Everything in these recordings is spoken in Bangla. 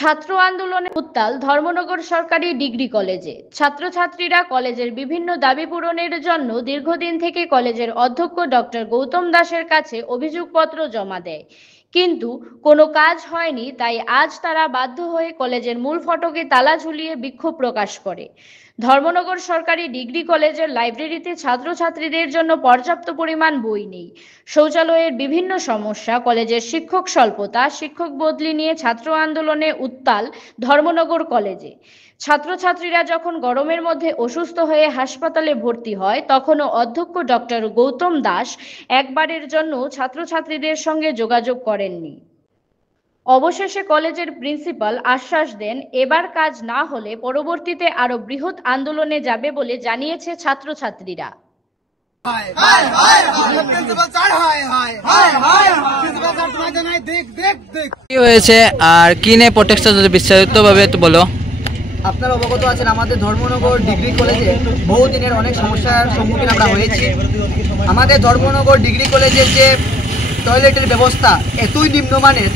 ছাত্র আন্দোলনে উত্তাল ধর্মনগর সরকারি ডিগ্রি কলেজে। ছাত্রছাত্রীরা কলেজের বিভিন্ন দাবি পূরণের জন্য দীর্ঘদিন থেকে কলেজের অধ্যক্ষ ডক্টর গৌতম দাসের কাছে অভিযোগপত্র জমা দেয়, কিন্তু কোনো কাজ হয়নি। তাই আজ তারা বাধ্য হয়ে কলেজের মূল ফটকে তালা ঝুলিয়ে বিক্ষোভ প্রকাশ করে। ধর্মনগর সরকারি ডিগ্রি কলেজের লাইব্রেরিতে ছাত্রছাত্রীদের জন্য পর্যাপ্ত পরিমাণ বই নেই, শৌচালয়ের বিভিন্ন সমস্যা, কলেজের শিক্ষক স্বল্পতা, শিক্ষক বদলি নিয়ে ছাত্র আন্দোলনে উত্তাল ধর্মনগর কলেজে। ছাত্রছাত্রীরা যখন গরমের মধ্যে অসুস্থ হয়ে হাসপাতালে ভর্তি হয়, তখনও অধ্যক্ষ ডক্টর গৌতম দাস একবারের জন্য ছাত্রছাত্রীদের সঙ্গে যোগাযোগ করেননি। অবশেষে কলেজের প্রিন্সিপাল আশ্বাস দেন, এবার কাজ না হলে পরবর্তীতে আরো বৃহৎ আন্দোলনে যাবে বলে জানিয়েছে ছাত্রছাত্রীরা। কি হয়েছে আর কি নিয়ে প্রোটেস্টটা যদি বিস্তারিতভাবে একটু বলো। আপনারা অবগত আছেন, আমাদের ধর্মনগর ডিগ্রি কলেজে বহুদিনের অনেক সমস্যার সম্মুখীন আমরা হয়েছি। আমাদের ধর্মনগর ডিগ্রি কলেজের যে টয়লেটের ব্যবস্থা এতই নিম্নমানের,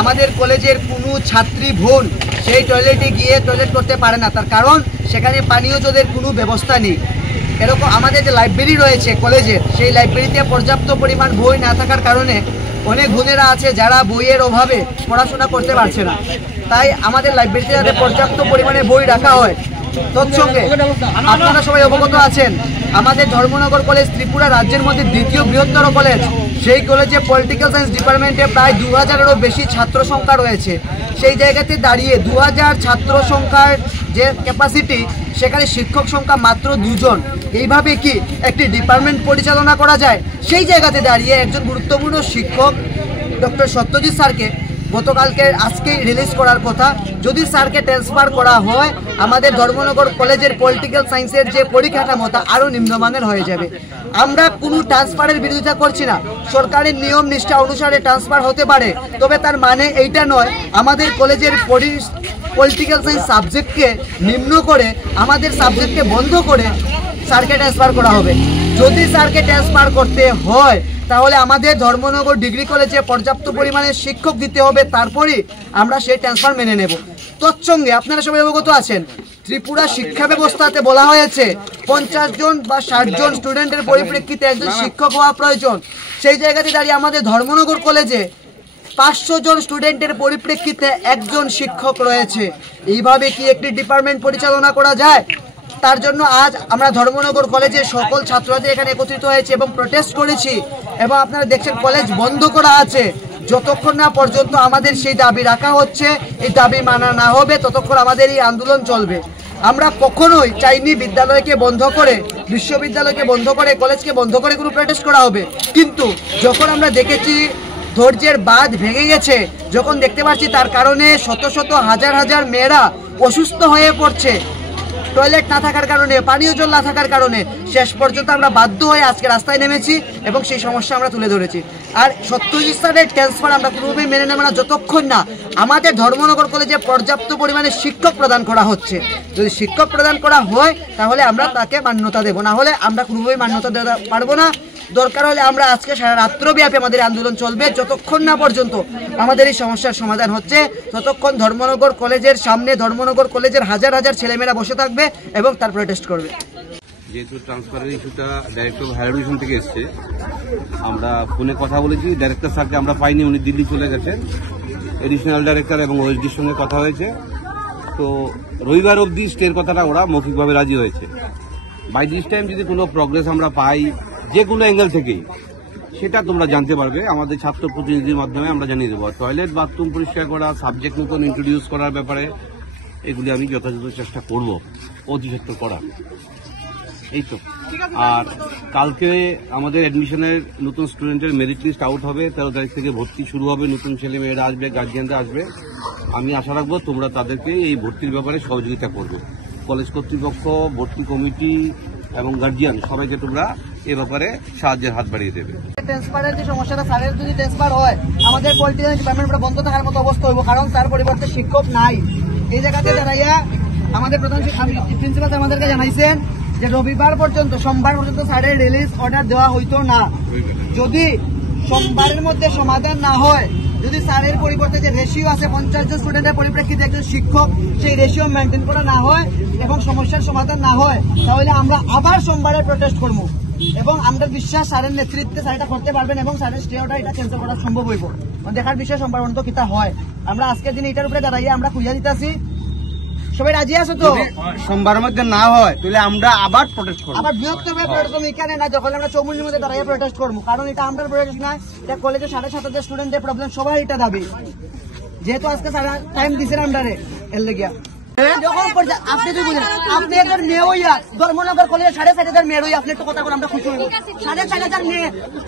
আমাদের কলেজের কোনো ছাত্রী বোন সেই টয়লেটে গিয়ে টয়লেট করতে পারে না। তার কারণ সেখানে পানীয় জলের কোনো ব্যবস্থা নেই। এরকম আমাদের যে লাইব্রেরি রয়েছে কলেজের, সেই লাইব্রেরিতে পর্যাপ্ত পরিমাণ বই না থাকার কারণে অনেক বোনেরা আছে যারা বইয়ের অভাবে পড়াশোনা করতে পারছে না। তাই আমাদের লাইব্রেরিতে যাতে পর্যাপ্ত পরিমাণে বই রাখা হয়। তৎসঙ্গে আপনারা সবাই অবগত আছেন, আমাদের ধর্মনগর কলেজ ত্রিপুরা রাজ্যের মধ্যে দ্বিতীয় বৃহত্তর কলেজ। সেই কলেজে পলিটিক্যাল সায়েন্স ডিপার্টমেন্টে প্রায় 2000-এরও বেশি ছাত্র সংখ্যা রয়েছে। সেই জায়গাতে দাঁড়িয়ে 2000 ছাত্র সংখ্যার যে ক্যাপাসিটি, সেখানে শিক্ষক সংখ্যা মাত্র 2 জন। এইভাবে কি একটি ডিপার্টমেন্ট পরিচালনা করা যায়? সেই জায়গাতে দাঁড়িয়ে একজন গুরুত্বপূর্ণ শিক্ষক ডক্টর সত্যজিৎ স্যারকে আজকে রিলিজ করার কথা। যদি স্যারকে ট্রান্সফার করা হয়, আমাদের ধর্মনগর কলেজের পলিটিক্যাল সায়েন্সের যে পরিকাঠামোটা আরও নিম্নমানের হয়ে যাবে। আমরা কোনো ট্রান্সফারের বিরোধিতা করছি না, সরকারের নিয়ম নিষ্ঠা অনুসারে ট্রান্সফার হতে পারে, তবে তার মানে এইটা নয় আমাদের কলেজের পলিটিক্যাল সায়েন্স সাবজেক্টকে নিম্ন করে, আমাদের সাবজেক্টকে বন্ধ করে স্যারকে ট্রান্সফার করা হবে। যদি স্যারকে ট্রান্সফার করতে হয়, তাহলে আমাদের ধর্মনগর ডিগ্রি কলেজে পর্যাপ্ত পরিমাণে শিক্ষক দিতে হবে, তারপরেই আমরা সেই ট্রান্সফার মেনে নেব। তৎসঙ্গে আপনারা সবাই অবগত আছেন, ত্রিপুরা শিক্ষা ব্যবস্থাতে বলা হয়েছে 50 জন বা 60 জন স্টুডেন্টের পরিপ্রেক্ষিতে একজন শিক্ষক হওয়া প্রয়োজন। সেই জায়গাতে দাঁড়িয়ে আমাদের ধর্মনগর কলেজে 500 জন স্টুডেন্টের পরিপ্রেক্ষিতে একজন শিক্ষক রয়েছে। এইভাবে কি একটি ডিপার্টমেন্ট পরিচালনা করা যায়? তার জন্য আজ আমরা ধর্মনগর কলেজের সকল ছাত্রছাত্রী এখানে একত্রিত হয়েছে এবং প্রোটেস্ট করেছি। এবং আপনারা দেখছেন কলেজ বন্ধ করা আছে। যতক্ষণ না পর্যন্ত আমাদের সেই দাবি রাখা হচ্ছে, এই দাবি মানা না হবে, ততক্ষণ আমাদের এই আন্দোলন চলবে। আমরা কখনোই চাইনি বিদ্যালয়কে বন্ধ করে, বিশ্ববিদ্যালয়কে বন্ধ করে, কলেজকে বন্ধ করে কোনো প্রোটেস্ট করা হবে। কিন্তু যখন আমরা দেখেছি ধৈর্যের বাঁধ ভেঙে গেছে, যখন দেখতে পাচ্ছি তার কারণে শত শত হাজার হাজার মেয়েরা অসুস্থ হয়ে পড়ছে, টয়লেট না থাকার কারণে, পানীয় জল না থাকার কারণে, শেষ পর্যন্ত আমরা বাধ্য হয়ে আজকে রাস্তায় নেমেছি এবং সেই সমস্যা আমরা তুলে ধরেছি। আর সত্যজিৎ স্যারের ট্রান্সফার আমরা কোনোভাবেই মেনে নেব না যতক্ষণ না আমাদের ধর্মনগর কলেজে পর্যাপ্ত পরিমাণে শিক্ষক প্রদান করা হচ্ছে। যদি শিক্ষক প্রদান করা হয়, তাহলে আমরা তাকে মান্যতা দেব, না হলে আমরা কোনোভাবেই মান্যতা দিতে পারবো না। দরকার হলে আমরা আজকে সারা রাত্রব্যাপী আমাদের আন্দোলন চলবে, যতক্ষণ না পর্যন্ত আমাদের এই সমস্যার সমাধান হচ্ছে, ততক্ষণ ধর্মনগর কলেজের সামনে ধর্মনগর কলেজের হাজার হাজার ছেলেমেয়েরা বসে থাকবে এবং তার প্রোটেস্ট করবে। যেহেতু ট্রান্সফারের ইস্যুটা ডাইরেক্টর হায়ার এডুকেশন থেকে এসছে, আমরা ফোনে কথা বলেছি, ডাইরেক্টর স্যারকে আমরা পাইনি, উনি দিল্লি চলে গেছেন। এডিশনাল ডাইরেক্টর এবং ওএসডির সঙ্গে কথা হয়েছে, তো রবিবার অবধি স্টের কথাটা ওরা মৌখিকভাবে রাজি হয়েছে। বাই দিস টাইম যদি কোনো প্রগ্রেস আমরা পাই যে কোনো অ্যাঙ্গেল থেকেই, সেটা তোমরা জানতে পারবে, আমাদের ছাত্র প্রতিনিধির মাধ্যমে আমরা জানিয়ে দেবো। টয়লেট বাথরুম পরিষ্কার করা, সাবজেক্ট নতুন ইন্ট্রোডিউস করার ব্যাপারে এগুলি আমি যথাযথ চেষ্টা করব অতিসত্ব করার। এই তো। আর কালকে আমাদের অ্যাডমিশনের নতুন স্টুডেন্টের মেরিট লিস্ট আউট হবে, 13 তারিখ থেকে ভর্তি শুরু হবে, নতুন ছেলে মেয়েরা আসবে, গার্জিয়ানরা আসবে। আমি আশা রাখবো তোমরা তাদেরকে এই ভর্তির ব্যাপারে সহযোগিতা করবে। কলেজ কর্তৃপক্ষ, ভর্তি কমিটি এবং গার্জিয়ান সবাইকে তোমরা এ ব্যাপারে সাহায্যের হাত বাড়িয়ে দেবে। ট্রান্সফারের যে সমস্যাটা, স্যারের যদি ট্রান্সফার হয়, আমাদের পলিটিক্যাল ডিপার্টমেন্ট বন্ধ থাকার মতো অবস্থা হইব, কারণ তার পরিবর্তে শিক্ষক নাই। এই জায়গাতে দাঁড়াইয়া আমাদের প্রধান প্রিন্সিপাল আমাদেরকে জানাইছেন যে রবিবার পর্যন্ত, সোমবার পর্যন্ত স্যারের রিলিজ অর্ডার দেওয়া হইতো না। যদি সোমবারের মধ্যে সমাধান না হয়, যদি স্যারের পরিবর্তে যে রেশিও আছে 50 জন স্টুডেন্টের পরিপ্রেক্ষিতে একজন শিক্ষক সেই রেশিও মেনটেন করা না হয় এবং সমস্যার সমাধান না হয়, তাহলে আমরা আবার সোমবারে প্রটেস্ট করবো এবং আমরা বিশ্বাস স্যারের নেতৃত্বে স্যার এটা করতে পারবেন এবং স্যারের স্টেটা এটা ক্যান্সেল করা সম্ভব হইব। দেখার বিষয় সোমবার পর্যন্ত কিতা হয়। আমরা আজকের দিনে এটার উপরে দাঁড়াইয়া আমরা খুঁজে দিতেছি। সবাই রাজি আছো তো? সোমবারের মধ্যে না হয় তাহলে আমরা আবার প্রটেস্ট করবো। আবার বৃহত্তর প্রটেস্ট করবো এখানে না, যখন আমরা চৌমুন্ডির মধ্যে দাঁড়িয়ে প্রটেস্ট করবো, কারণ এটা আমরা প্রটেস্ট নয়, এটা কলেজের 7,500 স্টুডেন্টের প্রবলেম, সবাই এটা দাবি। যেহেতু আজকে টাইম দিচ্ছেন আমরারে এর লেগিয়া যখন আপনি যদি বুঝেন আপনি একজন মেয়ে হইয়া ধর্মনগর কলেজের 4,500 মেয়ের হইয়া আপনি একটু কথা বলে আমরা খুশি হইব। 4,500 মেয়ে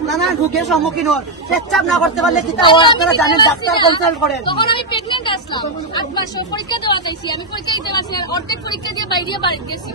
নানান ঢুকের সম্মুখীন হয়, পেচ্ছাপ না করতে পারলে কিতা হয় আপনারা জানেন, ডাক্তার কনসাল্ট করেন। তখন আমি প্রেগনেন্ট আসলাম, 8 মাস পরীক্ষা দেওয়া চাইছি, আমি পরীক্ষা দিতে পারছি, অর্ধেক পরীক্ষা দিয়ে বাইরে বাড়ি গেছি।